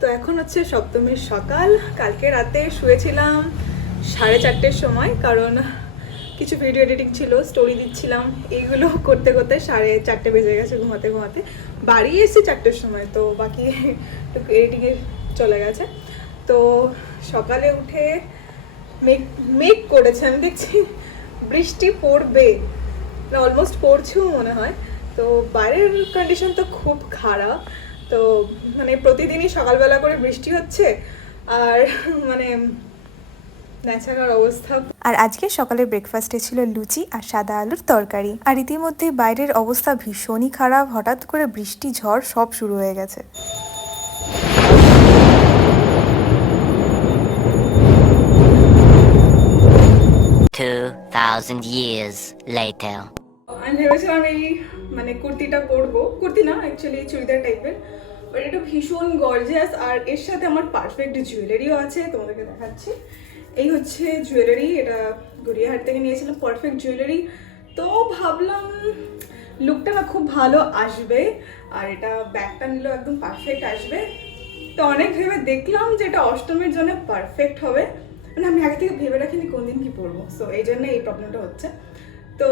তো এখন হচ্ছে সপ্তমীর সকাল। কালকে রাতে শুয়েছিলাম 4:30টার সময়, কারণ কিছু ভিডিও এডিটিং ছিল, স্টোরি দিচ্ছিলাম, এইগুলো করতে করতে 4:30 বেজে গেছে ঘুমাতে ঘুমাতে। বাড়ি এসেছি 4টার সময়, তো বাকি এডিটিংয়ে চলে গেছে। তো সকালে উঠে মেঘ করেছে, আমি দেখছি বৃষ্টি পড়বে, অলমোস্ট পড়ছেও মনে হয়। তো বাইরের কন্ডিশন তো খুব খারাপ, তো মানে প্রতিদিনই সকালবেলা করে বৃষ্টি হচ্ছে, আর মানে ন্যাচারাল অবস্থা। আর আজকে সকালে ব্রেকফাস্টে ছিল লুচি আর সাদা আলুর তরকারি। আর ইতিমধ্যে বাইরের অবস্থা ভীষণই খারাপ, হঠাৎ করে বৃষ্টি ঝড় সব শুরু হয়ে গেছে। 2000 years later. আমি ভেবেছিলাম এই মানে কুর্তিটা পরবো, কুর্তি না অ্যাকচুয়ালি চুড়িদার টাইপের, বাট এটা ভীষণ গর্জিয়াস। আর এর সাথে আমার পারফেক্ট জুয়েলারিও আছে, তোমাদেরকে দেখাচ্ছি। এই হচ্ছে জুয়েলারি, এটা গড়িয়াহাট থেকে নিয়েছিলাম, পারফেক্ট জুয়েলারি। তো ভাবলাম লুকটা না খুব ভালো আসবে, আর এটা ব্যাগটা নিলেও একদম পারফেক্ট আসবে। তো অনেক ভেবে দেখলাম যে এটা অষ্টমীর জন্য পারফেক্ট হবে, মানে আমি আগে থেকে ভেবে রাখিনি কোন দিন কি পরবো, সো এই জন্য এই প্রবলেমটা হচ্ছে। তো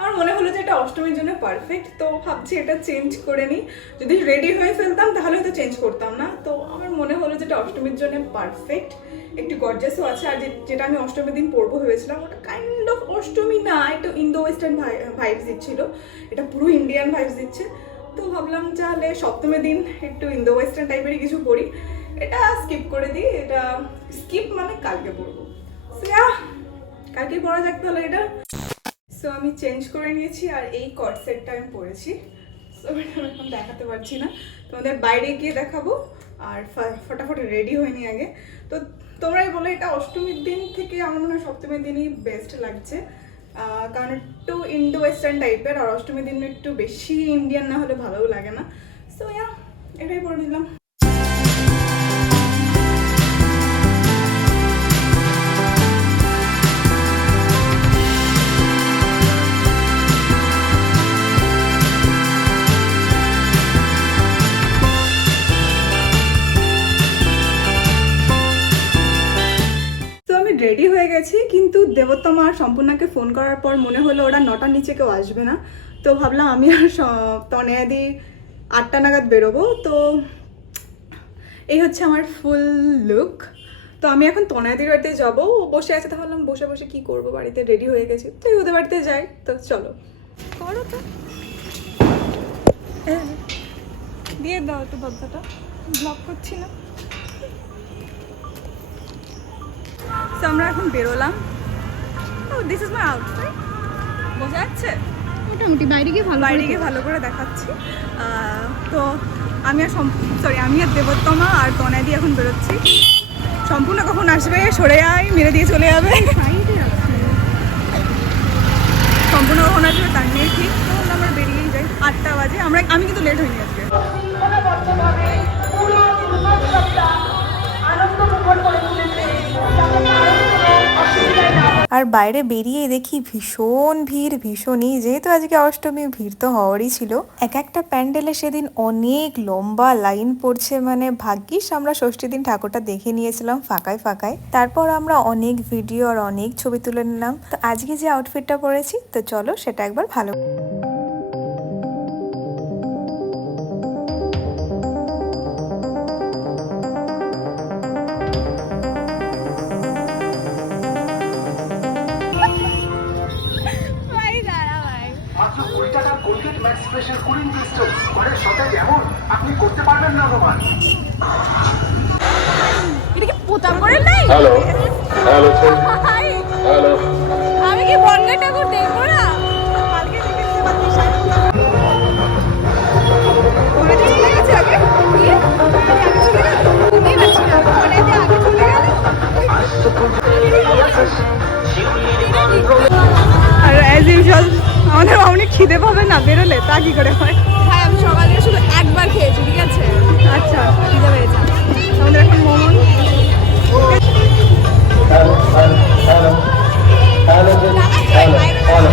আমার মনে হলো যে এটা অষ্টমীর জন্য পারফেক্ট, তো ভাবছি এটা চেঞ্জ করে নিই। যদি রেডি হয়ে ফেলতাম তাহলে হয়তো চেঞ্জ করতাম না। তো আমার মনে হলো যে এটা অষ্টমীর জন্য পারফেক্ট, একটু গর্জাসও আছে। আর যেটা আমি অষ্টমীর দিন পরবো ভেবেছিলাম ওটা কাইন্ড অফ অষ্টমী না, একটু ইন্দো ওয়েস্টার্ন ভাইবস দিচ্ছিল, এটা পুরো ইন্ডিয়ান ভাইবস দিচ্ছে। তো ভাবলাম তাহলে সপ্তমীর দিন একটু ইন্দো ওয়েস্টার্ন টাইপেরই কিছু পরি, এটা স্কিপ করে দিই। এটা স্কিপ মানে কালকে পরবো, কালকে পরা যাক তাহলে এটা। সো আমি চেঞ্জ করে নিয়েছি, আর এই কট সেটটা আমি পরেছি। সো এটা আমি এখন দেখাতে পারছি না, তোমাদের বাইরে গিয়ে দেখাবো। আর ফটাফট রেডি হয়নি আগে। তো তোমরাই বলো, এটা অষ্টমীর দিন থেকে আমার মনে হয় সপ্তমীর দিনই বেস্ট লাগছে, কারণ একটু ইন্ডো ওয়েস্টার্ন টাইপের, আর অষ্টমীর দিন একটু বেশি ইন্ডিয়ান না হলে ভালোও লাগে না। সো এটাই পরে নিলাম। রেডি হয়ে গেছি, কিন্তু দেবোত্তমা আর সম্পূর্ণাকে ফোন করার পর মনে হলো ওরা 9টার নিচে কেউ আসবে না। তো ভাবলাম আমি আর তনয়াদি 8টা নাগাদ বেরোবো। তো এই হচ্ছে আমার ফুল লুক। তো আমি এখন তনয়াদির বাড়িতে যাবো, বসে আছে, তাহলে বসে বসে কি করবো, বাড়িতে রেডি হয়ে গেছি, তো ওদের বাড়িতে যাই। তো চলো করো, তো দিয়ে দাও একটু দরজাটা, ব্লক করছি না। তো আমরা এখন বেরোলাম। দিস ইজ মাই আউটফিট, বোঝা যাচ্ছে মোটামুটি, বাইরে গিয়ে ভালো করে দেখাচ্ছি। তো আমি আর দেবোত্তমা আর তনয়াদি এখন বেরোচ্ছি। সম্পূর্ণ কখন আসবে, সরে আয়, মেরে দিয়ে চলে যাবে। সম্পূর্ণ কখন আসবে তার নিয়ে ঠিক, তাহলে আমরা বেরিয়েই যাই। 8টা বাজে, আমি কিন্তু লেট হইনি আজকে। আর বাইরে বেরিয়ে দেখি ভীষণ ভিড়, ভীষণই, যেহেতু আজকে অষ্টমী, ভিড় তো হওয়ারই ছিল। এক একটা প্যান্ডেলে সেদিন অনেক লম্বা লাইন পড়ছে, মানে ভাগ্যিস আমরা ষষ্ঠীর দিন ঠাকুরটা দেখে নিয়েছিলাম ফাঁকায় ফাঁকায়। তারপর আমরা অনেক ভিডিও আর অনেক ছবি তুলে নিলাম। তো আজকে যে আউটফিটটা পরেছি, তো চলো সেটা একবার ভালো। হ্যালো হ্যালো হ্যালো, আমি কি বনগা ঠাকুর দেখবো না? কালকে দেখতে পাচ্ছি আর অ্যাজ ইউজুয়াল আমাদের অনেক খিদে পাবে না বেরোলে, তা কি করে হয়? হ্যাঁ, আমি সকালে শুধু একবার খেয়েছি, ঠিক আছে? আচ্ছা, খিদে পেয়েছে আমাদের এখন momo. Hello hello hello hello hello.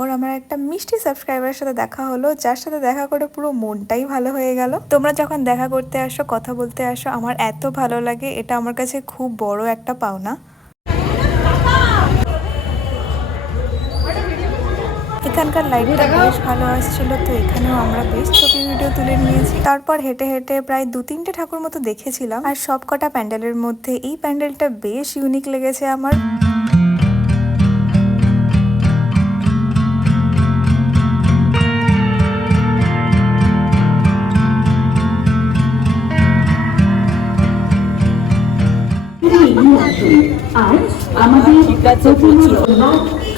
তারপর আমার একটা মিষ্টি সাবস্ক্রাইবারের সাথে দেখা হলো, যার সাথে দেখা করে পুরো মনটাই ভালো হয়ে গেল। তোমরা যখন দেখা করতে আসো, কথা বলতে আসো, আমার এত ভালো লাগে, এটা আমার কাছে খুব বড় একটা পাওনা। এখানকার লাইটটা বেশ ভালো আসছিল, তো এখানেও আমরা বেশ ছবি ভিডিও তুলে নিয়েছি। তারপর হেঁটে হেঁটে প্রায় 2-3টে ঠাকুর মতো দেখেছিলাম, আর সব কটা প্যান্ডেলের মধ্যে এই প্যান্ডেলটা বেশ ইউনিক লেগেছে আমার। আর আমাদের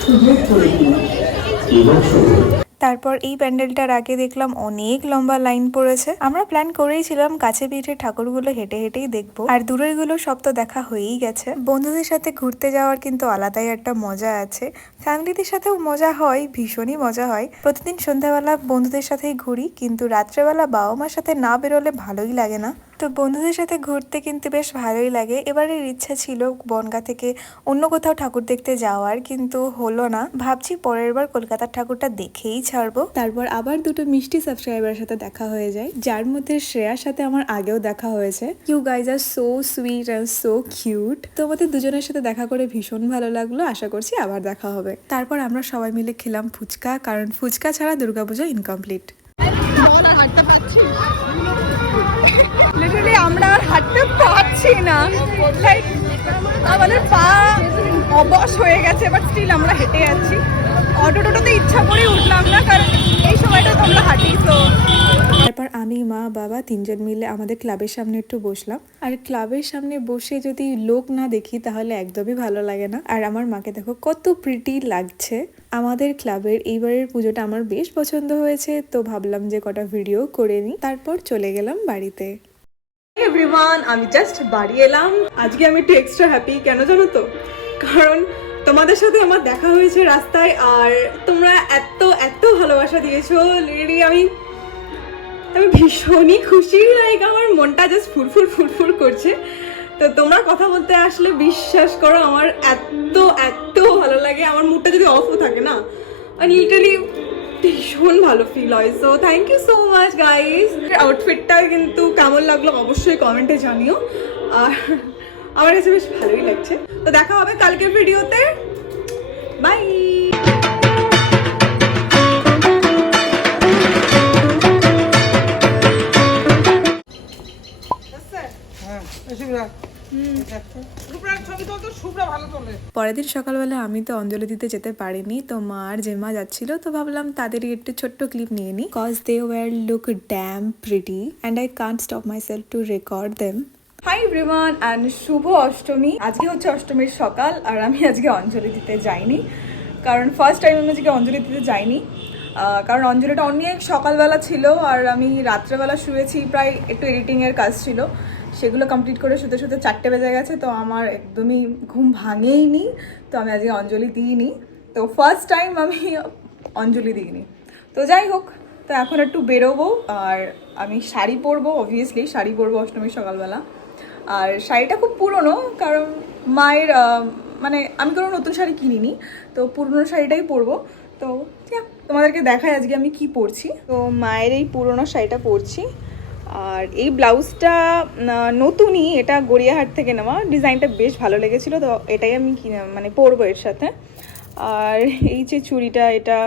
সুযোগ করে দিন। তারপর এই প্যান্ডেলটার আগে দেখলাম অনেক লম্বা লাইন পড়েছে। আমরা প্ল্যান করেইছিলাম কাছে পিঠে ঠাকুরগুলো হেঁটে হেঁটেই দেখবো, আর দূরের গুলো সব তো দেখা হয়েই গেছে। বন্ধুদের সাথে ঘুরতে যাওয়ার কিন্তু আলাদাই একটা মজা আছে, ফ্যামিলিদের সাথেও মজা হয়, ভীষণই মজা হয়। প্রতিদিন সন্ধ্যাবেলা বন্ধুদের সাথেই ঘুরি, কিন্তু রাত্রেবেলা বাবা মার সাথে না বেরোলে ভালোই লাগে না। তো বন্ধুদের সাথে ঘুরতে কিন্তু বেশ ভালোই লাগে। এবারের ইচ্ছা ছিল বনগা থেকে অন্য কোথাও ঠাকুর দেখতে যাওয়ার, কিন্তু হলো না। ভাবছি পরের বার কলকাতার ঠাকুরটা দেখেই ছাড়বো। তারপর আবার দুটো মিষ্টি সাবস্ক্রাইবারের সাথে দেখা হয়ে যায়, যার মধ্যে শ্রেয়ার সাথে আমার আগেও দেখা হয়েছে। You guys are so sweet and so cute. তোমাদের দুজনের সাথে দেখা করে ভীষণ ভালো লাগলো, আশা করছি আবার দেখা হবে। তারপর আমরা সবাই মিলে খেলাম ফুচকা, কারণ ফুচকা ছাড়া দুর্গাপুজো ইনকমপ্লিট। লিটারালি আমরা আর হাঁটতে পারছি না, লাইক আমাদের পা অবশ হয়ে গেছে, বাট স্টিল আমরা হেঁটে যাচ্ছি। অটো টোটোতে ইচ্ছা করে উঠলাম না, কারণ এই সময়টা তো আমরা হাঁটি। তো তারপর আমি, মা, বাবা 3জন মিলে আমাদের ক্লাবের সামনে একটু বসলাম। আর ক্লাবের সামনে বসে যদি লোক না দেখি তাহলে একদমই ভালো লাগে না। আর আমার মাকে দেখো কত প্রিটি লাগছে। আমাদের ক্লাবের এইবারের পুজোটা আমার বেশ পছন্দ হয়েছে, তো ভাবলাম যে কটা ভিডিও করে নিই, তারপর চলে গেলাম বাড়িতে। এভরিওয়ান, আমি জাস্ট বাড়ি এলাম। আজকে আমি একটু এক্সট্রা হ্যাপি, কেন জানো তো? কারণ তোমাদের সাথে আমার দেখা হয়েছে রাস্তায়, আর তোমরা এত এত ভালোবাসা দিয়েছো। রিয়েলি আমি ভীষণই খুশি, লাইক আমার মনটা জাস্ট ফুরফুর ফুরফুর করছে। তো তোমরা কথা বলতে আসলে বিশ্বাস করো আমার এত এত ভালো লাগে। আমার মুডটা যদি অফও থাকে না, লিটারালি ভীষণ ভালো ফিল হয়। So thank you so much guys. আউটফিটটা কিন্তু কেমন লাগলো অবশ্যই কমেন্টে জানিও, আর আমার কাছে বেশ ভালোই লাগছে। তো দেখা হবে কালকের ভিডিওতে, বাই। পরের দিন সকালবেলা আমি তো অঞ্জলি দিতে যেতে পারিনি, তো মা আর জেমা যাচ্ছিল, তো ভাবলাম তাদেরই একটু ছোট্ট ক্লিপ নিয়ে নিই, cause they were look damn pretty and I can't stop myself to record them. Hi everyone and শুভ অষ্টমী। আজকে হচ্ছে অষ্টমীর সকাল, আর আমি আজকে অঞ্জলি দিতে যাইনি, কারণ ফার্স্ট টাইম আমি আজকে অঞ্জলি দিতে যাইনি। কারণ অঞ্জলিটা অনেক সকালবেলা ছিল, আর আমি রাত্রেবেলা শুয়েছি, প্রায় একটু এডিটিংয়ের কাজ ছিল, সেগুলো কমপ্লিট করে শুতে শুতে 4টে বেজে গেছে। তো আমার একদমই ঘুম ভাঙেইনি, তো আমি আজকে অঞ্জলি দিইনি। তো ফার্স্ট টাইম আমি অঞ্জলি দিইনি। তো যাই হোক, তো এখন একটু বেরোবো, আর আমি শাড়ি পরবো, অবভিয়াসলি শাড়ি পরবো অষ্টমীর সকালবেলা। আর শাড়িটা খুব পুরনো, কারণ মায়ের মানে আমি কোনো নতুন শাড়ি কিনিনি, তো পুরনো শাড়িটাই পরবো। তো তোমাদেরকে দেখাই আজকে আমি কি পরছি। তো মায়ের এই পুরনো শাড়িটা পরছি, আর এই ব্লাউজটা নতুনই, এটা গড়িয়াহাট থেকে নেওয়া, ডিজাইনটা বেশ ভালো লেগেছিলো, তো এটাই আমি মানে পরবো এর সাথে। আর এই যে চুড়িটা, এটা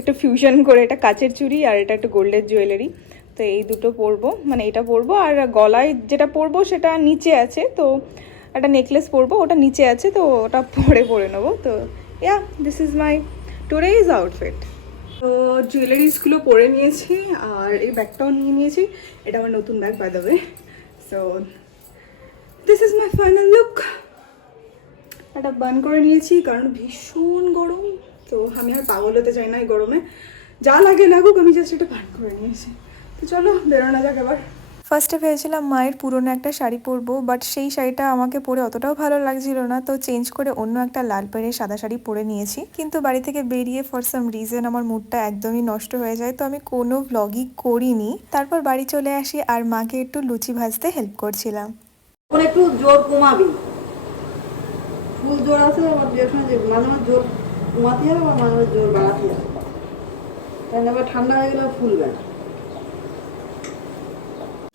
একটা ফিউশন করে, এটা কাচের চুড়ি আর এটা একটা গোল্ডের জুয়েলারি। তো এই দুটো পরবো, মানে এটা পরবো, আর গলায় যেটা পরবো সেটা নিচে আছে, তো একটা নেকলেস পরবো, ওটা নিচে আছে, তো ওটা পরে নেবো। তো this is my today's outfit. তো জুয়েলারিসগুলো পরে নিয়েছি, আর এই ব্যাগটাও নিয়ে নিয়েছি, এটা আমার নতুন bag by the way. So this is my final look. এটা বান করে নিয়েছি কারণ ভীষণ গরম, তো আমি আর পাগল হতে চাই না এই গরমে, যা লাগে লাগুক, আমি জাস্ট এটা বান করে নিয়েছি। তো চলো বেরোনো যাক এবার। ফার্স্টে ভেবেছিলাম মায়ের পুরনো একটা শাড়ি পরবো, বাট সেই শাড়িটা আমাকে পরে অতটাও ভালো লাগছিল না, তো চেঞ্জ করে অন্য একটা লাল পেড়ে সাদা শাড়ি পরে নিয়েছি। কিন্তু বাড়ি থেকে বেরিয়ে ফর সাম রিজন আমার মুডটা একদমই নষ্ট হয়ে যায়, তো আমি কোনো ভ্লগই করিনি। তারপর বাড়ি চলে আসি, আর মাকে একটু লুচি ভাজতে হেল্প করছিলাম। একটু জোর কমাবি, ফুল জোর আছে, আবার যে মাঝে মাঝে জোর কমাতে হবে বা মাঝে মাঝে জোর বাড়াতে হবে, তাই না? আবার ঠান্ডা হয়ে গেলে আর ফুলবে না।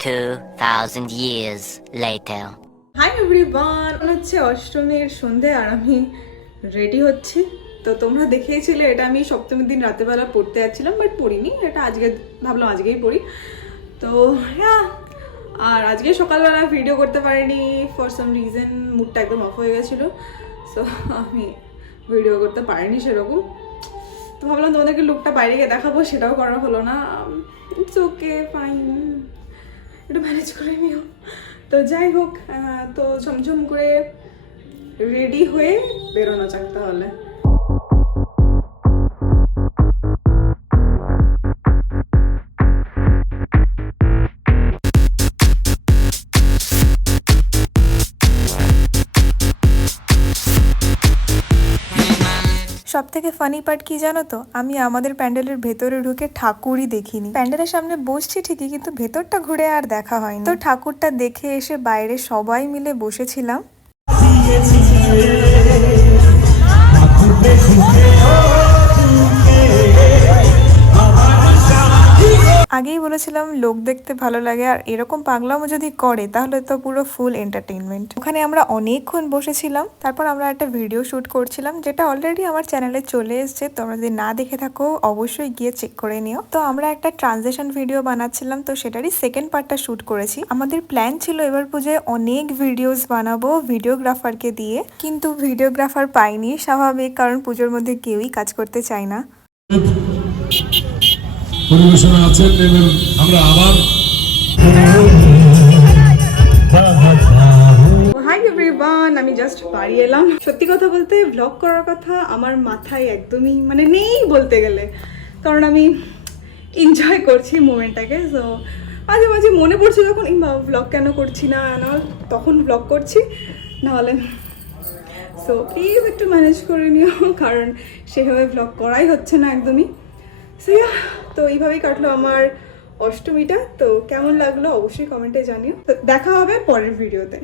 2,000 years later. হাই এভরিওয়ান, হচ্ছে অষ্টমীর সন্ধে আর আমি রেডি হচ্ছি। তো তোমরা দেখেছিলে এটা আমি সপ্তমীর দিন রাতেবেলা পড়তে যাচ্ছিলাম, বাট পড়িনি, এটা আজকে ভাবলাম আজকেই পড়ি। তো হ্যাঁ, আর আজকে সকালবেলা ভিডিও করতে পারিনি ফর সাম রিজন, মুডটা একদম অফ হয়ে গেছিলো, সো আমি ভিডিও করতে পারিনি সেরকম। তো ভাবলাম তোমাদেরকে লুকটা বাইরে গিয়ে দেখাবো, সেটাও করা হলো না। ইটস ওকে, ফাইন, একটু ম্যানেজ করে নিও। তো যাই হোক, তো ঝমঝম করে রেডি হয়ে বেরোনো যাক তাহলে। সব থেকে ফানি পার্ট কি জানো তো, আমি আমাদের প্যান্ডেলের ভেতরে ঢুকে ঠাকুরই দেখিনি। প্যান্ডেলের সামনে বসছি ঠিকই, কিন্তু ভেতরটা ঘুরে আর দেখা হয়নি। তো ঠাকুরটা দেখে এসে বাইরে সবাই মিলে বসেছিলাম। আগেই বলেছিলাম লোক দেখতে ভালো লাগে, আর এরকম পাগলামো যদি করে তাহলে তো পুরো ফুল এন্টারটেইনমেন্ট। ওখানে আমরা অনেকক্ষণ বসেছিলাম, তারপর আমরা একটা ভিডিও শুট করছিলাম, যেটা অলরেডি আমার চ্যানেলে চলে এসেছে। তোমরা যদি না দেখে থাকো অবশ্যই গিয়ে চেক করে নিও। তো আমরা একটা ট্রানজিশন ভিডিও বানাচ্ছিলাম, তো সেটারই সেকেন্ড পার্টটা শুট করেছি। আমাদের প্ল্যান ছিল এবার পুজোয় অনেক ভিডিওস বানাবো ভিডিওগ্রাফারকে দিয়ে, কিন্তু ভিডিওগ্রাফার পাইনি, স্বাভাবিক, কারণ পুজোর মধ্যে কেউই কাজ করতে চায় না। পরিবেশনা আছেন এবং আমরা আবার হাই এভরিওয়ান, আমি জাস্ট বাড়ি এলাম। সত্যি কথা বলতে ভ্লগ করার কথা আমার মাথায় একদমই মানে নেই বলতে গেলে, কারণ আমি এনজয় করছি মোমেন্টটাকে। সো মাঝে মাঝে মনে পড়ছে যখন এই ভ্লগ কেন করছি না, তখন ভ্লগ করছি, নাহলে সো প্লিজ একটু ম্যানেজ করে নিও, কারণ সেভাবে ভ্লগ করাই হচ্ছে না একদমই। তো এইভাবেই কাটলো আমার অষ্টমীটা। তো কেমন লাগলো অবশ্যই কমেন্টে জানিও। তো দেখা হবে পরের ভিডিওতে।